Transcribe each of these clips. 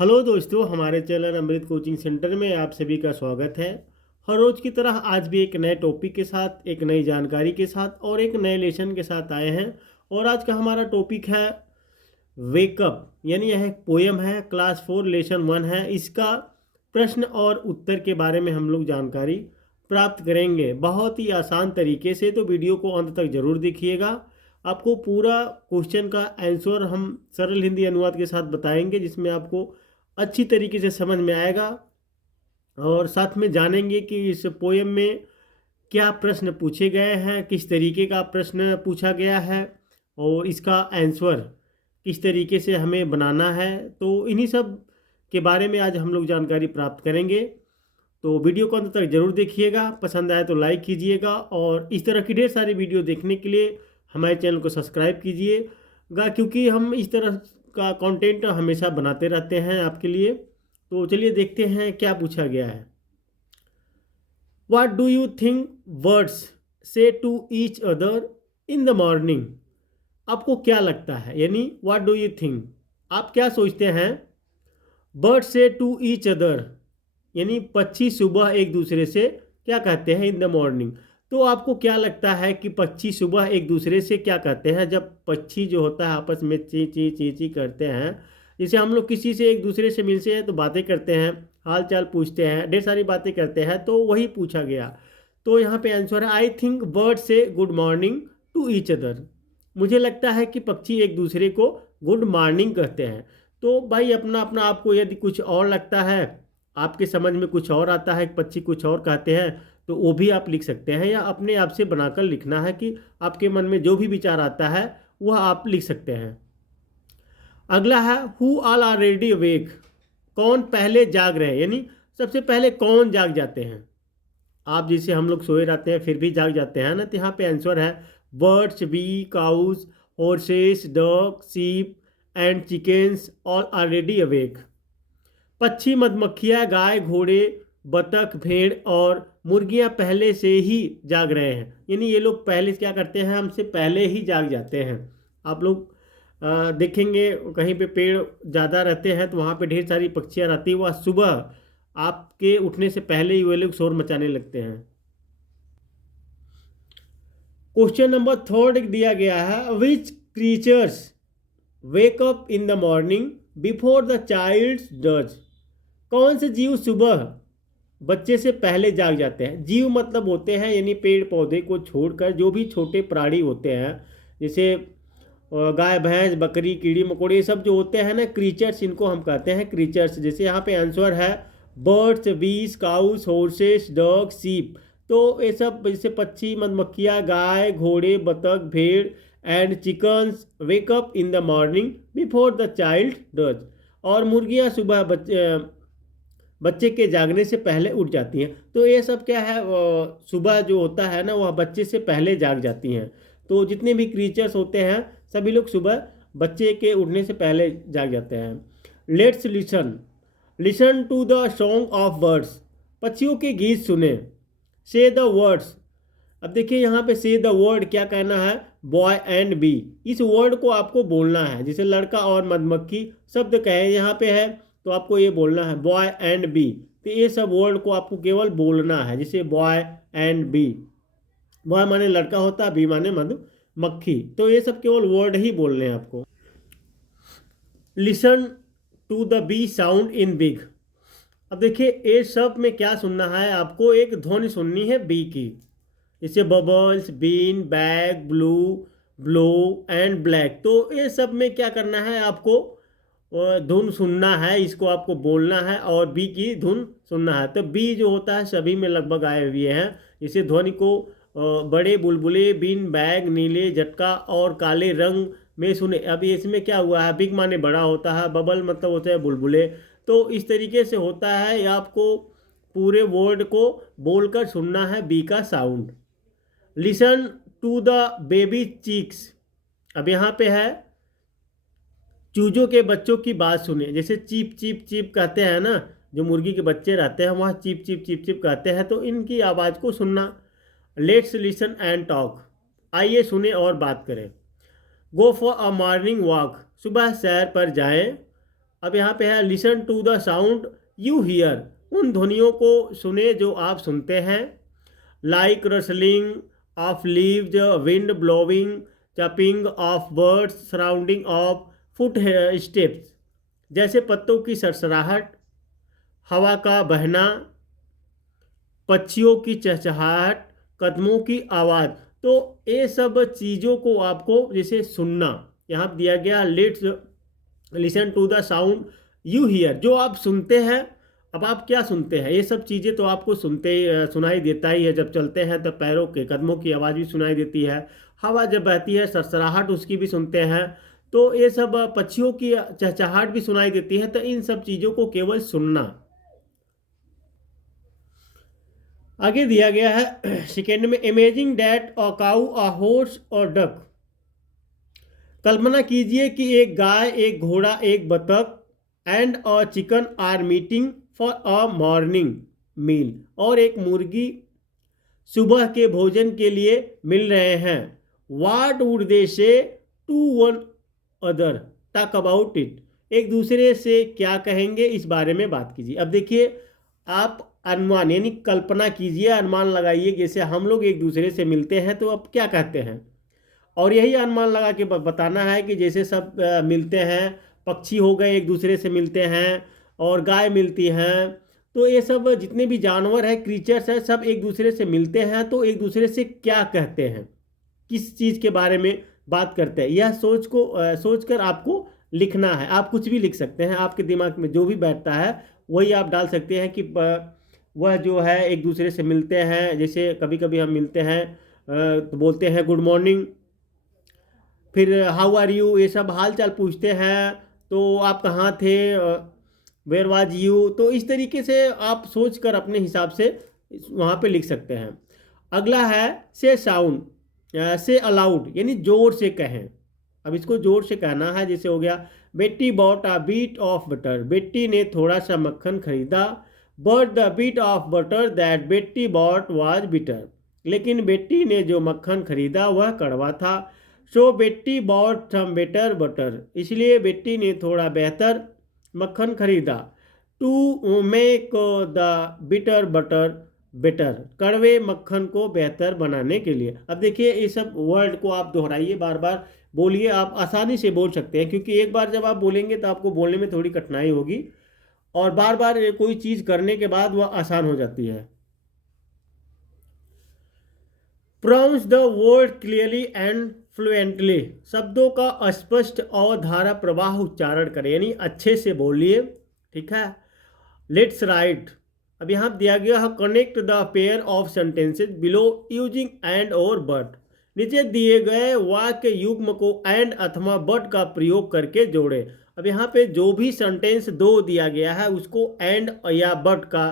Hello दोस्तों, हमारे channel अमृत coaching centre में आप सभी का स्वागत है। हर रोज़ की तरह आज भी एक नए टॉपिक के साथ, एक नई जानकारी के साथ और एक नए लेसन के साथ आए हैं। और आज का हमारा टॉपिक है वेकअप, यानी यह एक पोयम है, क्लास 4 लेसन 1 है। इसका प्रश्न और उत्तर के बारे में हम लोग जानकारी प्राप्त करेंगे बहुत ही आसान तरीके से, तो वीडियो को अंत तक ज़रूर देखिएगा। आपको पूरा क्वेश्चन का आंसर हम सरल हिंदी अनुवाद के साथ बताएंगे, जिसमें आपको अच्छी तरीके से समझ में आएगा। और साथ में जानेंगे कि इस पोयम में क्या प्रश्न पूछे गए हैं, किस तरीके का प्रश्न पूछा गया है और इसका आंसर किस तरीके से हमें बनाना है। तो इन्हीं सब के बारे में आज हम लोग जानकारी प्राप्त करेंगे। तो वीडियो को अंत तक जरूर देखिएगा, पसंद आए तो लाइक कीजिएगा और इस तरह की ढेर सारी वीडियो देखने के लिए हमारे चैनल को सब्सक्राइब कीजिएगा, क्योंकि हम इस तरह का कंटेंट हमेशा बनाते रहते हैं आपके लिए। तो चलिए देखते हैं क्या पूछा गया है। What do you think birds say to each other in the morning. आपको क्या लगता है, यानी व्हाट डू यू थिंक, आप क्या सोचते हैं। बर्ड से टू ईच अदर, यानी पक्षी सुबह एक दूसरे से क्या कहते हैं इन द मॉर्निंग। तो आपको क्या लगता है कि पक्षी सुबह एक दूसरे से क्या कहते हैं। जब पक्षी जो होता है आपस में ची ची ची ची करते हैं, जैसे हम लोग किसी से एक दूसरे से मिलते हैं तो बातें करते हैं, हाल चाल पूछते हैं, ढेर सारी बातें करते हैं, तो वही पूछा गया। तो यहाँ पे आंसर है I think bird say good morning to each other. मुझे लगता है कि पक्षी एक दूसरे को गुड मॉर्निंग कहते हैं। तो भाई अपना अपना, आपको यदि कुछ और लगता है, आपके समझ में कुछ और आता है, पक्षी कुछ और कहते हैं, तो वो भी आप लिख सकते हैं, या अपने आप से बनाकर लिखना है कि आपके मन में जो भी विचार आता है वह आप लिख सकते हैं। अगला है who all are ready awake, कौन पहले जाग रहे हैं, यानी सबसे पहले कौन जाग जाते हैं। आप जैसे हम लोग सोए रहते हैं फिर भी जाग जाते हैं ना, तो यहाँ पे आंसर है birds, bees, cows, horses, dog, sheep and chickens all are ready awake. पक्षी, मधुमक्खियाँ, गाय, घोड़े, बतख, भेड़ और मुर्गियाँ पहले से ही जाग रहे हैं, यानी ये लोग पहले क्या करते हैं, हमसे पहले ही जाग जाते हैं। आप लोग देखेंगे कहीं पे पेड़ ज़्यादा रहते हैं तो वहाँ पे ढेर सारी पक्षियाँ रहती हैं, वह सुबह आपके उठने से पहले ही वे लोग शोर मचाने लगते हैं। क्वेश्चन नंबर 3 दिया गया है which creatures wake up in the morning before the child does. कौन से जीव सुबह बच्चे से पहले जाग जाते हैं। जीव मतलब होते हैं यानी पेड़ पौधे को छोड़कर जो भी छोटे प्राणी होते हैं, जैसे गाय, भैंस, बकरी, कीड़ी मकोड़े, ये सब जो होते हैं ना क्रीचर्स, इनको हम कहते हैं क्रीचर्स। जैसे यहाँ पे आंसर है बर्ड्स, बीस, काउस, हॉर्सेस, डॉग, सीप। तो ये सब जैसे पक्षी, मधुमक्खियाँ, गाय, घोड़े, बतख, भेड़ and chickens wake up in the morning before the child does. और मुर्गियाँ सुबह बच्चे के जागने से पहले उठ जाती हैं। तो ये सब क्या है, सुबह जो होता है ना वह बच्चे से पहले जाग जाती हैं। तो जितने भी क्रीचर्स होते हैं सभी लोग सुबह बच्चे के उठने से पहले जाग जाते हैं। Let's listen listen to the song of birds, पक्षियों के गीत सुने। से द वर्ड्स, अब देखिए यहाँ पे से द वर्ड क्या कहना है, बॉय एंड बी। इस वर्ड को आपको बोलना है, जैसे लड़का और मधुमक्खी शब्द कहे यहाँ पे है तो आपको ये बोलना है बॉय एंड बी। तो ये सब वर्ड को आपको केवल बोलना है, जैसे बॉय एंड बी। बॉय माने लड़का होता है, बी माने मधुमक्खी। तो ये सब केवल वर्ड ही बोलने हैं आपको। Listen to the B sound in big. अब देखिए ये सब में क्या सुनना है, आपको एक ध्वनि सुननी है बी की, जैसे bubbles, bean, bag, blue, blow and black. तो ये सब में क्या करना है, आपको धुन सुनना है, इसको आपको बोलना है और बी की धुन सुनना है। तो बी जो होता है सभी में लगभग आए हुए हैं। इसे ध्वनि को बड़े बुलबुले, बीन, बैग, नीले, झटका और काले रंग में सुने। अब इसमें क्या हुआ है, बिग माने बड़ा होता है, बबल मतलब होता है बुलबुले। तो इस तरीके से होता है, आपको पूरे वर्ड को बोलकर सुनना है बी का sound. Listen to the baby cheeks, अब यहाँ पे है चूजों के बच्चों की बात सुने। जैसे चीप चीप चीप कहते हैं ना, जो मुर्गी के बच्चे रहते हैं वहाँ चीप चीप चीप चीप कहते हैं, तो इनकी आवाज़ को सुनना। लेट्स लिसन एंड टॉक, आइए सुने और बात करें। Go for a morning walk, सुबह सैर पर जाएं। अब यहाँ पे है listen to the sound you hear, उन ध्वनियों को सुने जो आप सुनते हैं। Like rustling of leaves, wind blowing, chirping of birds, surrounding of footsteps, जैसे पत्तों की सरसराहट, हवा का बहना, पक्षियों की चहचहाहट, कदमों की आवाज़। तो ये सब चीज़ों को आपको जैसे सुनना, यहाँ दिया गया let's listen to the sound you hear, जो आप सुनते हैं। अब आप क्या सुनते हैं? ये सब चीज़ें तो आपको सुनाई देता ही है। जब चलते हैं तब पैरों के कदमों की आवाज़ भी सुनाई देती है, हवा जब बहती है सरसराहट उसकी भी सुनते हैं, तो ये सब पक्षियों की चहचहाहट भी सुनाई देती है। तो इन सब चीज़ों को केवल सुनना। आगे दिया गया है सेकेंड में, imagine that a cow, a horse और डक। कल्पना कीजिए कि एक गाय, एक घोड़ा, एक बतख and a chicken are meeting for a morning meal, और एक मुर्गी सुबह के भोजन के लिए मिल रहे हैं। वाट would they say to one other, talk about it, एक दूसरे से क्या कहेंगे, इस बारे में बात कीजिए। अब देखिए, आप अनुमान यानी कल्पना कीजिए, अनुमान लगाइए। जैसे हम लोग एक दूसरे से मिलते हैं तो अब क्या कहते हैं, और यही अनुमान लगा के बताना है कि जैसे सब मिलते हैं, पक्षी हो गए एक दूसरे से मिलते हैं, और गाय मिलती हैं, तो ये सब जितने भी जानवर हैं, क्रीचर्स हैं, सब एक दूसरे से मिलते हैं तो एक दूसरे से क्या कहते हैं, किस चीज़ के बारे में बात करते हैं, यह सोचकर आपको लिखना है। आप कुछ भी लिख सकते हैं, आपके दिमाग में जो भी बैठता है वही आप डाल सकते हैं कि वह जो है एक दूसरे से मिलते हैं। जैसे कभी कभी हम मिलते हैं तो बोलते हैं गुड मॉर्निंग, फिर हाउ आर यू, ये सब हाल चाल पूछते हैं, तो आप कहाँ थे, वेयर वाज यू। तो इस तरीके से आप सोच कर अपने हिसाब से वहाँ पे लिख सकते हैं। अगला है से साउंड, से अलाउड, यानी जोर से कहें। अब इसको जोर से कहना है। जैसे हो गया, Betty bought a bit of butter, Betty ने थोड़ा सा मक्खन खरीदा। But the bit of butter that Betty bought was bitter, लेकिन बेटी ने जो मक्खन खरीदा वह कड़वा था। सो बेटी बॉट सम बेटर बटर, इसलिए बेटी ने थोड़ा बेहतर मक्खन खरीदा। To make the bitter butter better, कड़वे मक्खन को बेहतर बनाने के लिए। अब देखिए, ये सब वर्ड को आप दोहराइए, बार बार बोलिए। आप आसानी से बोल सकते हैं, क्योंकि एक बार जब आप बोलेंगे तो आपको बोलने में थोड़ी कठिनाई होगी, और बार बार कोई चीज़ करने के बाद वह आसान हो जाती है। Pronounce the word clearly and fluently, शब्दों का स्पष्ट और धारा प्रवाह उच्चारण करें, यानी अच्छे से बोलिए। ठीक है। लेट्स राइट, अब यहाँ दिया गया है, connect the pair of sentences below using and और बट, नीचे दिए गए वाक्य युग्म को एंड अथवा बट का प्रयोग करके जोड़े। अब यहाँ पे जो भी सेंटेंस दो दिया गया है उसको एंड या बट का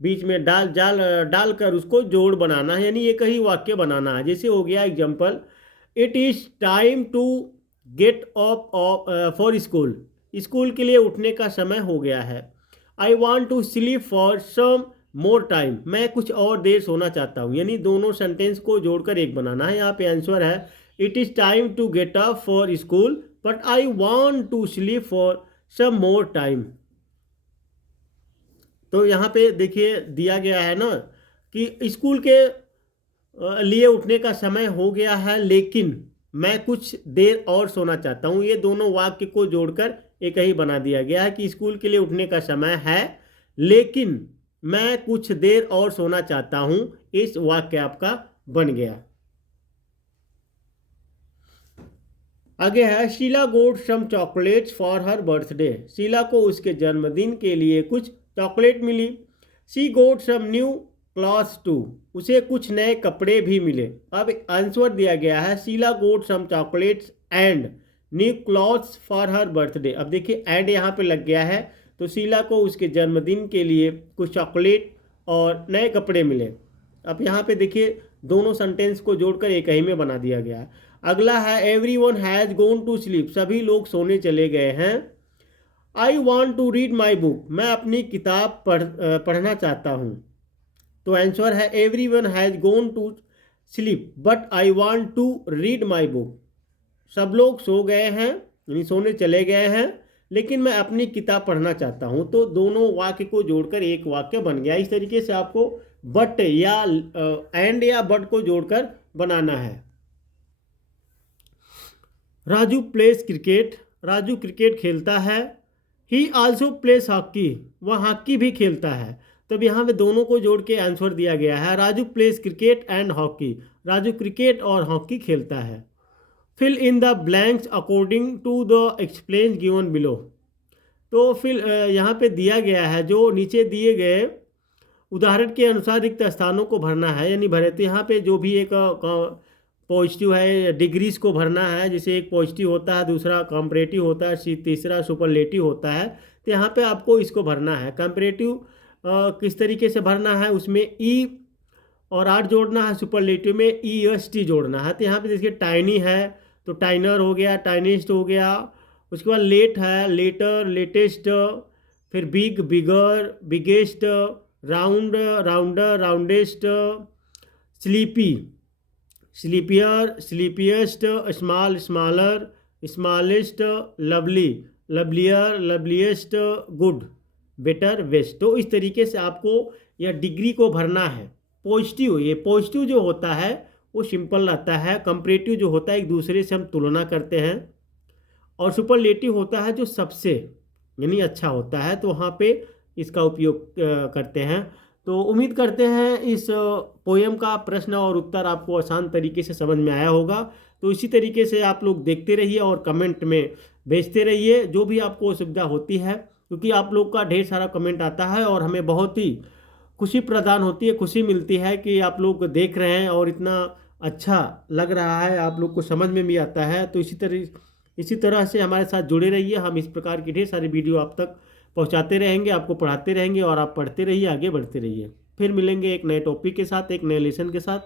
बीच में डालकर उसको जोड़ बनाना है, यानी एक ही वाक्य बनाना है। जैसे हो गया example, it is time to get up for school, school के लिए उठने का समय हो गया है। I want to sleep for some more time, मैं कुछ और देर सोना चाहता हूँ, यानी दोनों सेंटेंस को जोड़कर एक बनाना है। यहाँ पे आंसर है, it is time to get up for school but I want to sleep for some more time. तो यहाँ पे देखिए दिया गया है ना कि स्कूल के लिए उठने का समय हो गया है, लेकिन मैं कुछ देर और सोना चाहता हूँ। ये दोनों वाक्य को जोड़कर एक ही बना दिया गया है कि स्कूल के लिए उठने का समय है, लेकिन मैं कुछ देर और सोना चाहता हूँ। इस वाक्य आपका बन गया। आगे है, Sheela got some chocolates for her birthday, Sheela को उसके जन्मदिन के लिए कुछ चॉकलेट मिली। She got some new clothes too, उसे कुछ नए कपड़े भी मिले। अब आंसर दिया गया है, Sheela got some chocolates and new clothes for her birthday. अब देखिए एंड यहाँ पे लग गया है, तो शीला को उसके जन्मदिन के लिए कुछ चॉकलेट और नए कपड़े मिले। अब यहाँ पे देखिए दोनों सेंटेंस को जोड़कर एक ही में बना दिया गया है। अगला है, everyone has gone to sleep, सभी लोग सोने चले गए हैं। I want to read my book, मैं अपनी किताब पढ़ना चाहता हूँ। तो आंसर है, everyone has gone to sleep but I want to read my book, सब लोग सो गए हैं यानी सोने चले गए हैं, लेकिन मैं अपनी किताब पढ़ना चाहता हूँ। तो दोनों वाक्य को जोड़कर एक वाक्य बन गया। इस तरीके से आपको बट या एंड या बट को जोड़कर बनाना है। Raju plays cricket, Raju cricket खेलता है। ही आल्सो प्लेस हॉकी, वह हॉकी भी खेलता है। तब यहाँ पे दोनों को जोड़ के आंसर दिया गया है, Raju plays cricket and hockey, Raju cricket और हॉकी खेलता है। Fill in the blanks according to the explain given below. तो फिर यहाँ पे दिया गया है, जो नीचे दिए गए उदाहरण के अनुसार रिक्त स्थानों को भरना है, यानी भरे। तो यहाँ पे जो भी एक पॉजिटिव है, डिग्रीज को भरना है। जैसे एक पॉजिटिव होता है, दूसरा कंपैरेटिव होता है, तीसरा सुपरलेटिव होता है। तो यहाँ पे आपको इसको भरना है। कंपैरेटिव किस तरीके से भरना है, उसमें ई और आर जोड़ना है, सुपरलेटिव में ई एस टी जोड़ना है। तो यहाँ पे देखिए टाइनी है तो टाइनर हो गया, टाइनिस्ट हो गया। उसके बाद लेट है, लेटर, लेटेस्ट। फिर big, bigger, biggest. Round, rounder, roundest. Sleepy, sleepier, sleepiest. Small, smaller, smallest. Lovely, lovelier, loveliest. Good, better, best. तो इस तरीके से आपको यह डिग्री को भरना है। पॉजिटिव, ये पॉजिटिव जो होता है वो सिंपल रहता है। कंपैरेटिव जो होता है एक दूसरे से हम तुलना करते हैं। और सुपरलेटिव होता है जो सबसे यानी अच्छा होता है, तो वहाँ पे इसका उपयोग करते हैं। तो उम्मीद करते हैं इस पोएम का प्रश्न और उत्तर आपको आसान तरीके से समझ में आया होगा। तो इसी तरीके से आप लोग देखते रहिए और कमेंट में भेजते रहिए जो भी आपको असुविधा होती है, क्योंकि आप लोग का ढेर सारा कमेंट आता है और हमें बहुत ही खुशी प्रदान होती है, खुशी मिलती है कि आप लोग देख रहे हैं और इतना अच्छा लग रहा है, आप लोग को समझ में भी आता है। तो इसी तरह से हमारे साथ जुड़े रहिए। हम इस प्रकार की ढेर सारी वीडियो आप तक पहुंचाते रहेंगे, आपको पढ़ाते रहेंगे और आप पढ़ते रहिए, आगे बढ़ते रहिए। फिर मिलेंगे एक नए टॉपिक के साथ, एक नए लेसन के साथ।